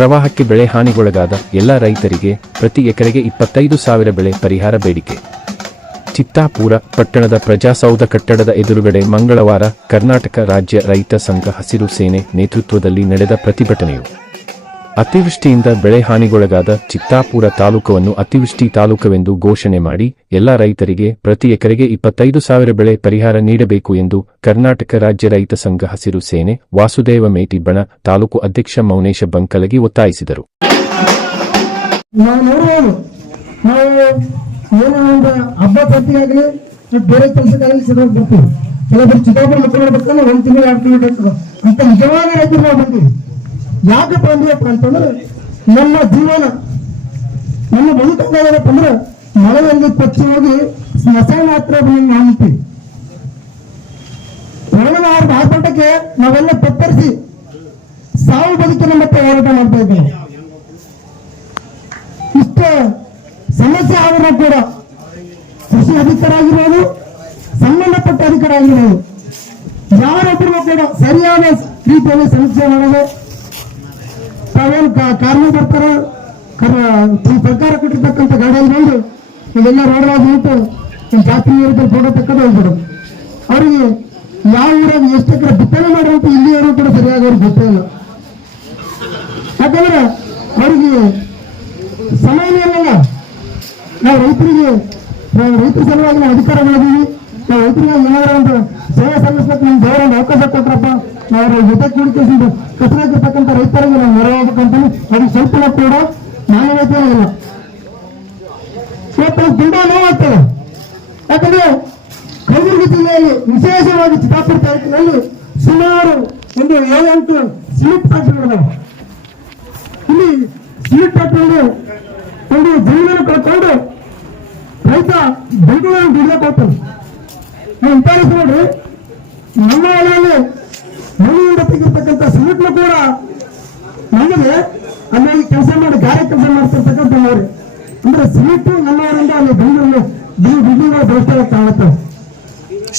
ಪ್ರವಾಹಕ್ಕೆ ಬೆಳೆ ಹಾನಿಗೊಳಗಾದ ಎಲ್ಲ ರೈತರಿಗೆ ಪ್ರತಿ ಎಕರೆಗೆ ಇಪ್ಪತ್ತೈದು ಸಾವಿರ ಬೆಳೆ ಪರಿಹಾರ ಬೇಡಿಕೆ. ಚಿತ್ತಾಪುರ ಪಟ್ಟಣದ ಪ್ರಜಾಸೌಧ ಕಟ್ಟಡದ ಎದುರುಗಡೆ ಮಂಗಳವಾರ ಕರ್ನಾಟಕ ರಾಜ್ಯ ರೈತ ಸಂಘ ಹಸಿರು ಸೇನೆ ನೇತೃತ್ವದಲ್ಲಿ ನಡೆದ ಪ್ರತಿಭಟನೆಯು ಅತಿವೃಷ್ಟಿಯಿಂದ ಬೆಳೆ ಹಾನಿಗೊಳಗಾದ ಚಿತ್ತಾಪುರ ತಾಲೂಕವನ್ನು ಅತಿವೃಷ್ಟಿ ತಾಲೂಕವೆಂದು ಘೋಷಣೆ ಮಾಡಿ, ಎಲ್ಲ ರೈತರಿಗೆ ಪ್ರತಿ ಎಕರೆಗೆ ಇಪ್ಪತ್ತೈದು ಸಾವಿರ ಬೆಳೆ ಪರಿಹಾರ ನೀಡಬೇಕು ಎಂದು ಕರ್ನಾಟಕ ರಾಜ್ಯ ರೈತ ಸಂಘ ಹಸಿರು ಸೇನೆ, ವಾಸುದೇವ ಮೇಟಿಬಣ ತಾಲೂಕು ಅಧ್ಯಕ್ಷ ಮೌನೇಶ ಬಂಕಲಗಿ ಒತ್ತಾಯಿಸಿದರು. ನಾವು ನೋಡ್ಬೋದು ನಾವು ಏನೋ ಒಂದು ಹಬ್ಬ ಪಟ್ಟಿಯಾಗಲಿ ಬೇರೆ ಕೆಲಸಕ್ಕಾಗಲಿ ಸಿಗೋದು ಬರ್ತೀವಿ ಕೆಲವೊಬ್ಬರು ಚಿಕ್ಕಪ್ಪನ ಮಕ್ಕಳು ನೋಡ್ಬೇಕಂದ್ರೆ ಒಂದು ತಿಂಗಳು ಎರಡು ತಿಂಗಳು ಬೇಕಾಗ್ತದೆ ಅಂತ ನಿಜವಾದ ರೈತರು ನಾವು ಬಂದೀವಿ ಯಾಕೆ ಬಂದಿವಪ್ಪ ಅಂತಂದ್ರೆ ನಮ್ಮ ಜೀವನ, ನಮ್ಮ ಬದುಕಾಗದಪ್ಪ ಅಂದ್ರೆ ಮಳೆಯಲ್ಲಿ ಕೊಚ್ಚಿ ಹೋಗಿ ಸ್ಮಶಾನ ಹತ್ರ ನಿಂತೀವಿ ಒಳಗಡೆ ಆರ್ಭಟಕ್ಕೆ ನಾವೆಲ್ಲ ತಪ್ಪರಿಸಿ ಸಾವು ಬದುಕಿನ ಮತ್ತೆ ಹೋರಾಟ ಮಾಡ್ತಾ ಇದ್ದೇವೆ. ಇಷ್ಟ ಸಮಸ್ಯೆ ಆದರೂ ಕೂಡ ಕೃಷಿ ಅಧಿಕಾರ ಆಗಿರ್ಬೋದು ಸಂಬಂಧಪಟ್ಟ ಅಧಿಕಾರ ಆಗಿರ್ಬೋದು ಯಾರೊಬ್ಬರು ಕೂಡ ಸರಿಯಾದ ರೀತಿಯಲ್ಲಿ ಸಮೀಕ್ಷೆ ಮಾಡೋದು ಕಾರ್ಮಿಕ ಬರ್ತಾರ. ಸರ್ಕಾರ ಕೊಟ್ಟಿರ್ತಕ್ಕಂಥ ಗಾಡಿಯಲ್ಲಿ ಬಂದು ಇದೆಲ್ಲ ರೋಡವಾಗಿ ನಿಂತು ಒಂದು ಜಾತಿ ನೀರಿದ್ದಲ್ಲಿ ಫೋಟೋ ತಕ್ಕೊಂಡು ಹೋಗ್ಬಿಡು. ಅವರಿಗೆ ಯಾವ ಊರಾಗ ಎಷ್ಟು ಎಕರೆ ಬಿತ್ತನೆ ಮಾಡುವಂತ ಏನೋ ಕೂಡ ಸರಿಯಾಗಿ ಅವ್ರಿಗೆ ಗೊತ್ತಿಲ್ಲ ಯಾಕಂದ್ರೆ ಅವರಿಗೆ ಇಲ್ಲ ನಾವು ರೈತರಿಗೆ, ನಾವು ರೈತರ ಸಲುವಾಗಿ ನಾವು ಅಧಿಕಾರ ಮಾಡಿದೀವಿ ನಾವು ರೈತರಿಗೆ ಏನಾದ್ರು ಒಂದು ಸೇವೆ ಸಲ್ಲಿಸ್ಬೇಕು ನಮ್ಮ ದೇವರ ಒಂದು ಅವಕಾಶ ಕೊಟ್ರಪ್ಪ. ನಾವು ಅವ್ರ ಜೊತೆ ಕೂಡಿಕೊಂಡು ಕಷ್ಟವಾಗಿರ್ತಕ್ಕಂಥ ರೈತರಿಗೆ ನಾವು ಕಂಪನಿ ಅವ್ರಿಗೆ ಸ್ವಲ್ಪ ಕೂಡ ಮಾನವೀಯತೆ ಇಲ್ಲ ನಮ್ಗೆ ತುಂಬಾ ನೋವಾಗ್ತದೆ ಯಾಕಂದ್ರೆ ಕಲಬುರಗಿ ಜಿಲ್ಲೆಯಲ್ಲಿ ವಿಶೇಷವಾಗಿ ಚಿತ್ತಾಪುರ ತಾಲೂಕಿನಲ್ಲಿ ಸುಮಾರು ಒಂದು ಏಳೆಂಟು ಸಿಮೆಂಟ್ ಫ್ಯಾಕ್ಟರಿಗಳಿದಾವೆ ಇಲ್ಲಿ ಸಿಮೆಂಟ್ ಫ್ಯಾಕ್ಟ್ರಿಗಳು ಒಂದು ಜಮೀನನ್ನು ಕಳ್ಕೊಂಡು ರೈತ ಬೆಂಗಳೂರು ದುಡಿಯಕ್ಕೆ ಹೋಗ್ತಾನೆ ನಾವು ವಿಚಾರಿಸಿ ನೋಡ್ರಿ, ನಮ್ಮ ಹೊಲದಲ್ಲಿ ಮನೆಯಿಂದ ತೆಗಿರ್ತಕ್ಕಂಥ ಸಿಮೆಂಟ್ನು ಕೂಡ ನಮಗೆ ಅಲ್ಲಿ ಕೆಲಸ ಮಾಡಿ, ಗಾರೆ ಕೆಲಸ ಮಾಡ್ತಿರ್ತಕ್ಕಂಥ ಅವರು ಅಂದ್ರೆ ಸಿಮೆಂಟ್ ನಮ್ಮವರಿಂದ ಅಲ್ಲಿ ಬೆಂಗಳೂರು ಬಿಲ್ಡಿಂಗ್ಗಳು ಬೆಳೆಸ್ತಾ ಕಾಣುತ್ತೆ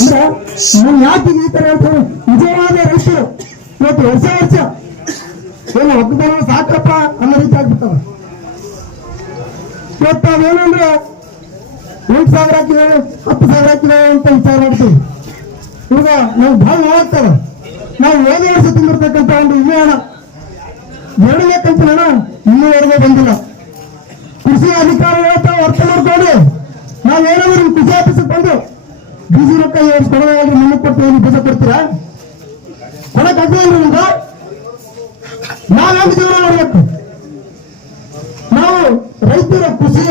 ಅಂದ್ರೆ ನಾವು ಯಾಕೆ ಈ ತರ ಹೇಳ್ತೇವೆ? ನಿಜವಾದ ರೈತರು. ಇವತ್ತು ವರ್ಷ ವರ್ಷ ಏನು ಒಬ್ಬ ಸಾಕಪ್ಪ ಅನ್ನೋ ರೀತಿ ಆಗ್ಬಿಡ್ತಾವ ಇವತ್ತು ಅವೇನಂದ್ರೆ ಎಂಟು ಸಾವಿರ ಹಾಕಿದ್ದೇವೆ ಹತ್ತು ಸಾವಿರ ಹಾಕಿದ್ದೇವೆ ಅಂತ ವಿಚಾರ ಮಾಡ್ತೀವಿ. ಈಗ ನಾವು ಭಾಳ ನೋವಾಗ್ತದ ನಾವು ಹೋದ ವರ್ಷ ತಿಂದಿರ್ತಕ್ಕಂಥ ಒಂದು ವಿಮೆ ಹಣ ಎರಡನೇ ಕಂತಿನ ಹಣ ಇನ್ನೂವರೆಗೂ ಬಂದಿಲ್ಲ. ಕೃಷಿ ಅಧಿಕಾರಿಗಳ ಹತ್ರ ಅರ್ಥ ಮಾಡ್ಕೊಂಡು ನಾವೇನಾದ್ರೂ ನಿಮ್ ಕೃಷಿ ಆಫೀಸಿಗೆ ಬಂದು ಬೀಜ ರೊಕ್ಕ ಏನು ಕೊಡೋದಾಗಿ ನಮಗೆ ಕೊಟ್ಟು ಏನು ಬೀಜ ಕೊಡ್ತೀರಾ? ಕೊಡಕ್ ಆಗ್ತದೆ ನಿಮ್ಗೆ. ನಾವ್ ಜೀವನ ಮಾಡ್ಬೇಕು? ನಾವು ರೈತರ ಕೃಷಿ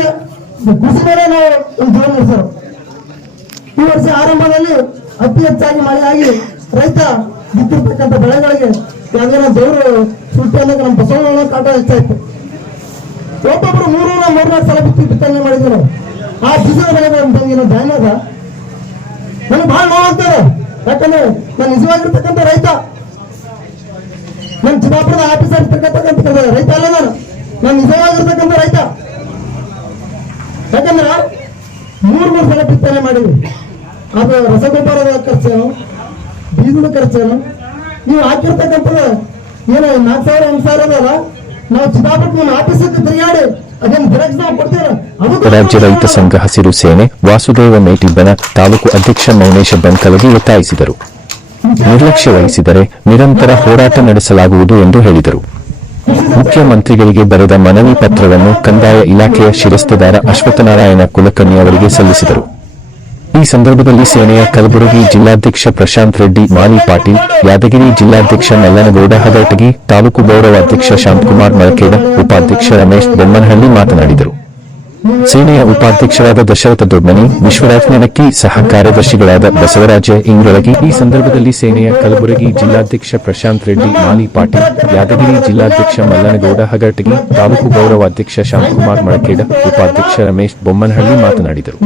ಕೃಷಿ ಮೇಲೆ ನಾವು ಒಂದು ಜೀವನ ಈ ವರ್ಷ ಆರಂಭದಲ್ಲಿ ಅತಿ ಹೆಚ್ಚಾಗಿ ಮಳೆಯಾಗಿ ರೈತ ಬಿತ್ತಿರ್ತಕ್ಕಂಥ ಬೆಳೆಗಳಿಗೆ ಯಾವ್ದಾರ ದೇವರು ಸೃಷ್ಟಿ ಅನ್ನೋಕೆ ನಮ್ಮ ಬಸವಣ್ಣ ಕಾಟ ಹೆಚ್ಚಾಯ್ತು ಒಬ್ಬೊಬ್ರು ಮೂರೂರ ಮೂರ್ನಾಲ್ಕು ಸಲ ಬಿತ್ತಿ ಬಿತ್ತನೆ ಮಾಡಿದ್ರು. ಆ ಬೀಜದ ಬೆಳೆಗಳು ನಮ್ಗೆ ಧ್ಯಾನದ ನನಗೆ ಬಹಳ ನೋವಾಗ್ತದೆ ಯಾಕಂದ್ರೆ ನಾನು ನಿಜವಾಗಿರ್ತಕ್ಕಂಥ ರೈತ. ನಾನು ಚಿದಾಪುರದ ಆಫೀಸರ್ ಇರ್ತಕ್ಕಂಥ ರೈತ ಅಲ್ಲ ನಾನು. ನಾನು ನಿಜವಾಗಿರ್ತಕ್ಕಂಥ ರೈತ. ಯಾಕಂದ್ರೆ ಮೂರ್ ಮೂರು ಸಲ ಬಿತ್ತನೆ ಮಾಡಿದ್ವಿ. ಅದು ರಸಗೊಬ್ಬರದ ಖರ್ಚೇನು ಬೀಜದ ಖರ್ಚೇನು ನೀವು ಹಾಕಿರ್ತಕ್ಕಂಥದ್ದು ಏನು ನಾಲ್ಕು ಸಾವಿರ ಎಂಟು ಸಾವಿರ ಅದಲ್ಲ ನಾವು ಚಿದಾಪುರ ನಿಮ್ಮ ಆಫೀಸಕ್ಕೆ ತಿರುಗಾಡಿ ರಾಜ್ಯ ರೈತ ಸಂಘ ಹಸಿರು ಸೇನೆ ವಾಸುದೇವ ಮೇಟಿಬನ ತಾಲೂಕು ಅಧ್ಯಕ್ಷ ಮೌನೇಶ ಬಂಕಲಗಿ ಒತ್ತಾಯಿಸಿದರು. ನಿರ್ಲಕ್ಷ್ಯ ವಹಿಸಿದರೆ ನಿರಂತರ ಹೋರಾಟ ನಡೆಸಲಾಗುವುದು ಎಂದು ಹೇಳಿದರು. ಮುಖ್ಯಮಂತ್ರಿಗಳಿಗೆ ಬರೆದ ಮನವಿ ಪತ್ರವನ್ನು ಕಂದಾಯ ಇಲಾಖೆಯ ಶಿರಸ್ತದಾರ ಅಶ್ವತ್ಥನಾರಾಯಣ ಕುಲಕರ್ಣಿ ಅವರಿಗೆ ಸಲ್ಲಿಸಿದರು. ಈ ಸಂದರ್ಭದಲ್ಲಿ ಸೇನೆಯ ಕಲಬುರಗಿ ಜಿಲ್ಲಾಧ್ಯಕ್ಷ ಪ್ರಶಾಂತ್ ರೆಡ್ಡಿ, ಮಾಲಿ ಪಾಟೀಲ್, ಯಾದಗಿರಿ ಜಿಲ್ಲಾಧ್ಯಕ್ಷ ಮಲ್ಲನಗೌಡ ಹದಟಗಿ ತಾಲೂಕು ಗೌರವಾಧ್ಯಕ್ಷ ಶಾಂತಕುಮಾರ್ ಮಳಕೇಡ, ಉಪಾಧ್ಯಕ್ಷ ರಮೇಶ್ ಬೊಮ್ಮನಹಳ್ಳಿ ಮಾತನಾಡಿದರು. ಸೇನೆಯ ಉಪಾಧ್ಯಕ್ಷರಾದ ದಶರಥ ದೊಡ್ಮನಿ ವಿಶ್ವರಾಜ್ ನೆನಕ್ಕಿ ಸಹ ಕಾರ್ಯದರ್ಶಿಗಳಾದ ಬಸವರಾಜ ಇಂಗ್ರೊಳಗಿ, ಈ ಸಂದರ್ಭದಲ್ಲಿ ಸೇನೆಯ ಕಲಬುರಗಿ ಜಿಲ್ಲಾಧ್ಯಕ್ಷ ಪ್ರಶಾಂತ್ ರೆಡ್ಡಿ ಮಾಲಿ ಪಾಟೀಲ್, ಯಾದಗಿರಿ ಜಿಲ್ಲಾಧ್ಯಕ್ಷ ಮಲ್ಲನಗೌಡ ಹಗಟಗಿ ತಾಲೂಕು ಗೌರವಾಧ್ಯಕ್ಷ ಶಾಂತಕುಮಾರ್ ಮಳಕೇಡ, ಉಪಾಧ್ಯಕ್ಷ ರಮೇಶ್ ಬೊಮ್ಮನಹಳ್ಳಿ ಮಾತನಾಡಿದರು.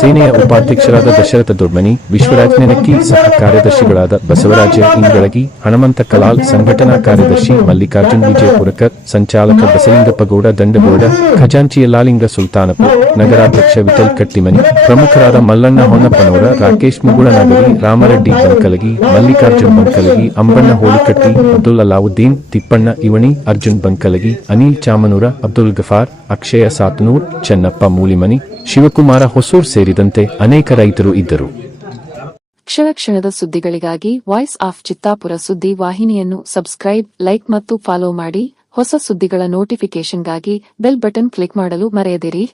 ಸೇನೆಯ ಉಪಾಧ್ಯಕ್ಷರಾದ ದಶರಥ ದೊಡ್ಮನಿ ವಿಶ್ವರಾಜ್ ನೆನಕ್ಕಿ ಸಹ ಕಾರ್ಯದರ್ಶಿಗಳಾದ ಬಸವರಾಜ ಇಂಗಳಗಿ ಹನುಮಂತ ಕಲಾಲ್, ಸಂಘಟನಾ ಕಾರ್ಯದರ್ಶಿ ಮಲ್ಲಿಕಾರ್ಜುನ್ ವಿಜಯಪುರಕರ್, ಸಂಚಾಲಕ ಬಸಲಿಂಗಪ್ಪಗೌಡ ದಂಡಗೌಡ ಖಜಾಂಚಿ ಲಾಲಿಂಗ ಸುಲ್ತಾನಪುರ್ ನಗರಾಧ್ಯಕ್ಷ ವಿಠಲ್ ಕಟ್ಟಿಮನಿ, ಪ್ರಮುಖರಾದ ಮಲ್ಲಣ್ಣ ಹೊನ್ನಪ್ಪನವರ, ರಾಕೇಶ್ ಮುಗುಳನಗರಿ, ರಾಮರೆಡ್ಡಿ ಬಂಕಲಗಿ, ಮಲ್ಲಿಕಾರ್ಜುನ್ ಬಂಕಲಗಿ, ಅಂಬಣ್ಣ ಹೋಳಿಕಟ್ಟಿ ಅಬ್ದುಲ್ ಅಲಾವುದ್ದೀನ್ ತಿಪ್ಪಣ್ಣ ಇವಣಿ, ಅರ್ಜುನ್ ಬಂಕಲಗಿ, ಅನಿಲ್ ಚಾಮನೂರ, ಅಬ್ದುಲ್ ಗಫಾರ್, ಅಕ್ಷಯ ಸಾತನೂರ್, ಚೆನ್ನಪ್ಪ ಮೂಲಿಮನಿ, ಶಿವಕುಮಾರ ಹೊಸೂರ್ ಸೇರಿದಂತೆ ಅನೇಕ ರೈತರು ಇದ್ದರು. ಕ್ಷಣ ಕ್ಷಣದ ಸುದ್ದಿಗಳಿಗಾಗಿ ವಾಯ್ಸ್ ಆಫ್ ಚಿತ್ತಾಪುರ ಸುದ್ದಿ ವಾಹಿನಿಯನ್ನು ಸಬ್ಸ್ಕ್ರೈಬ್, ಲೈಕ್ ಮತ್ತು ಫಾಲೋ ಮಾಡಿ. ಹೊಸ ಸುದ್ದಿಗಳ ನೋಟಿಫಿಕೇಶನ್ಗಾಗಿ ಬೆಲ್ ಬಟನ್ ಕ್ಲಿಕ್ ಮಾಡಲು ಮರೆಯದಿರಿ.